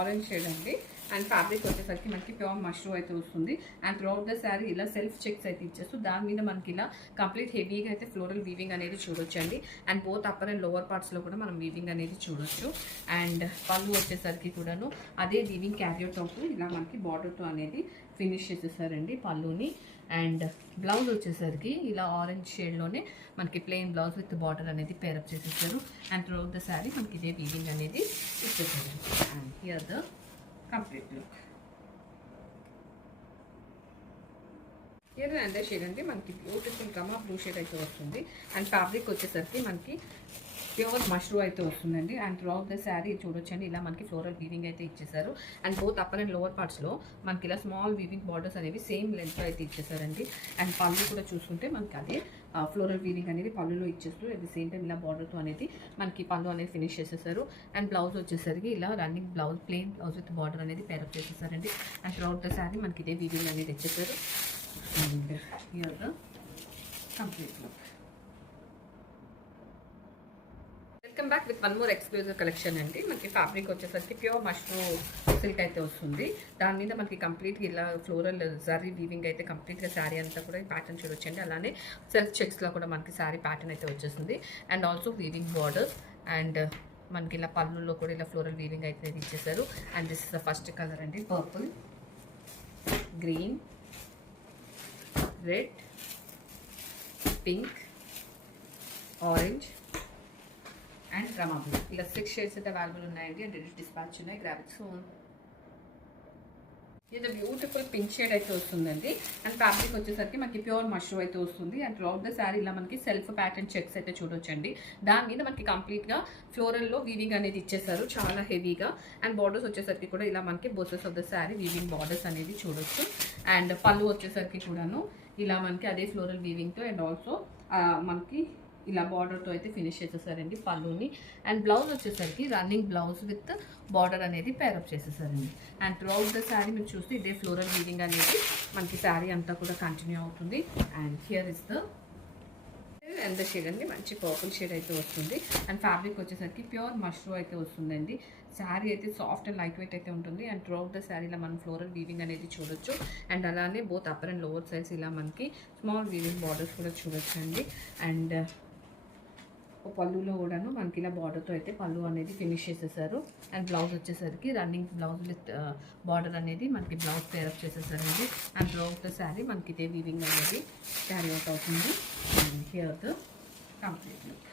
Orange shade అండి. And fabric వచ్చేసరికి మనకి ప్యూర్ మష్రూ అయితే వస్తుంది. అండ్ త్రూఅవుట్ ద శారీ ఇలా సెల్ఫ్ చెక్స్ అయితే ఇచ్చేస్తూ దాని మీద మనకి ఇలా కంప్లీట్ హెవీగా అయితే ఫ్లోరల్ వీవింగ్ అనేది చూడొచ్చు అండి. And both upper and lower పార్ట్స్లో కూడా మనం వీవింగ్ అనేది చూడొచ్చు. అండ్ పళ్ళు వచ్చేసరికి కూడాను అదే వీవింగ్ క్యారియర్ టాప్ ఇలా మనకి బార్డర్తో అనేది ఫినిష్ చేసేసారండి పళ్ళుని. అండ్ బ్లౌజ్ వచ్చేసరికి ఇలా ఆరెంజ్ షేడ్లోనే మనకి ప్లెయిన్ బ్లౌజ్ విత్ బార్డర్ అనేది పేరప్ చేసేసారు. అండ్ త్రూఅవుట్ ద శారీ మనకి ఇదే వీవింగ్ అనేది ఇచ్చేసారు. And here the complete look. Here and shade అంటే మనకి బ్యూటిఫుల్ గమా బ్లూ షేడ్ అయితే వస్తుంది. అండ్ ఫ్యాబ్రిక్ వచ్చేసరికి మనకి ప్యూర్ మష్రూ అయితే వస్తుందండి. అండ్ త్రూఅవుట్ ద శారీ చూడొచ్చండి ఇలా మనకి ఫ్లోరల్ వీవింగ్ అయితే ఇచ్చేసారు. And both upper and lower పార్ట్స్లో మనకి ఇలా స్మాల్ వీవింగ్ బార్డర్స్ అనేవి సేమ్ లెంత్లో అయితే ఇచ్చేసారండి. అండ్ పళ్ళు కూడా చూసుకుంటే మనకి అదే ఫ్లోరల్ వీవింగ్ అనేది పళ్ళులో ఇచ్చేస్తూ అట్ ది సేమ్ టైం ఇలా బార్డర్తో అనేది మనకి పళ్ళు అనేది ఫినిష్ చేసేసారు. అండ్ బ్లౌజ్ వచ్చేసరికి ఇలా running blouse plain blouse with border అనేది పేరప్ చేసేసారండి. అండ్ త్రూఅవుట్ ద శారీ మనకి ఇదే వీవింగ్ అనేది ఇచ్చేసారు. And here the complete look. Welcome back with one more exclusive collection అండి. మనకి ఫ్యాబ్రిక్ వచ్చేసరికి ప్యూర్ మష్రూ సిల్క్ అయితే వస్తుంది. దాని మీద మనకి కంప్లీట్గా ఇలా ఫ్లోరల్ జరీ వీవింగ్ అయితే కంప్లీట్గా శారీ అంతా కూడా ఈ ప్యాటర్న్ చూడొచ్చండి. అలానే సెల్ఫ్ చెక్స్లో కూడా మనకి శారీ ప్యాటర్న్ అయితే వచ్చేస్తుంది. And also weaving borders and మనకి ఇలా పళ్ళుల్లో కూడా ఇలా ఫ్లోరల్ వీవింగ్ అయితే ఇచ్చేసారు. And this is the first colour అండి, purple, green, red, pink, orange and Rama blue. ఇలా 6 షేడ్స్ అయితే అవైలబుల్ ఉన్నాయండి. అండ్ డిస్పాచ్ ఉన్నాయి, గ్రాబ్ ఇట్ సూన్. ఇది బ్యూటిఫుల్ పింక్ షేడ్ అయితే వస్తుందండి. అండ్ ఫ్యాబ్రిక్ వచ్చేసరికి మనకి ప్యూర్ మష్రూ అయితే వస్తుంది. అండ్ త్రూఅవుట్ ద శారీ ఇలా మనకి సెల్ఫ్ ప్యాటర్న్ చెక్స్ అయితే చూడొచ్చండి. దాని మీద మనకి కంప్లీట్గా ఫ్లోరల్లో వీవింగ్ అనేది ఇచ్చేసారు చాలా హెవీగా. అండ్ బార్డర్స్ వచ్చేసరికి కూడా ఇలా మనకి bosses of the sari weaving borders అనేది చూడొచ్చు. అండ్ పళ్ళు వచ్చేసరికి కూడాను ఇలా మనకి అదే ఫ్లోరల్ వీవింగ్తో అండ్ ఆల్సో మనకి ఇలా బార్డర్తో అయితే ఫినిష్ చేసేసారండి పళ్ళుని. అండ్ బ్లౌజ్ వచ్చేసరికి రన్నింగ్ బ్లౌజ్ విత్ బార్డర్ అనేది పేరప్ చేసేసారండి. అండ్ త్రూఅవుట్ ద శారీ మీరు చూస్తే ఇదే ఫ్లోరల్ వీవింగ్ అనేది మనకి శారీ అంతా కూడా కంటిన్యూ అవుతుంది. And here is the and shade అండి, మంచి పర్పుల్ షేడ్ అయితే వస్తుంది. అండ్ ఫ్యాబ్రిక్ వచ్చేసరికి ప్యూర్ మష్రూ అయితే వస్తుందండి. శారీ అయితే సాఫ్ట్ అండ్ లైట్ వెయిట్ అయితే ఉంటుంది. అండ్ త్రూఅవుట్ ద శారీలో మనం ఫ్లోరల్ వీవింగ్ అనేది చూడొచ్చు. అండ్ అలానే both upper and lower sides ఇలా మనకి స్మాల్ వీవింగ్ బార్డర్స్ కూడా చూడొచ్చు అండి. అండ్ పళ్ళులో కూడాను మనకి ఇలా బార్డర్తో అయితే పళ్ళు అనేది ఫినిష్ చేసేసారు. అండ్ బ్లౌజ్ వచ్చేసరికి రన్నింగ్ బ్లౌజ్ విత్ బార్డర్ అనేది మనకి బ్లౌజ్ పేరప్ చేసేసారండి. అండ్ త్రూఅవుట్ ద శారీ మనకి ఇదే వీవింగ్ అనేది క్యారీ అవుట్ అవుతుంది. And here the complete look.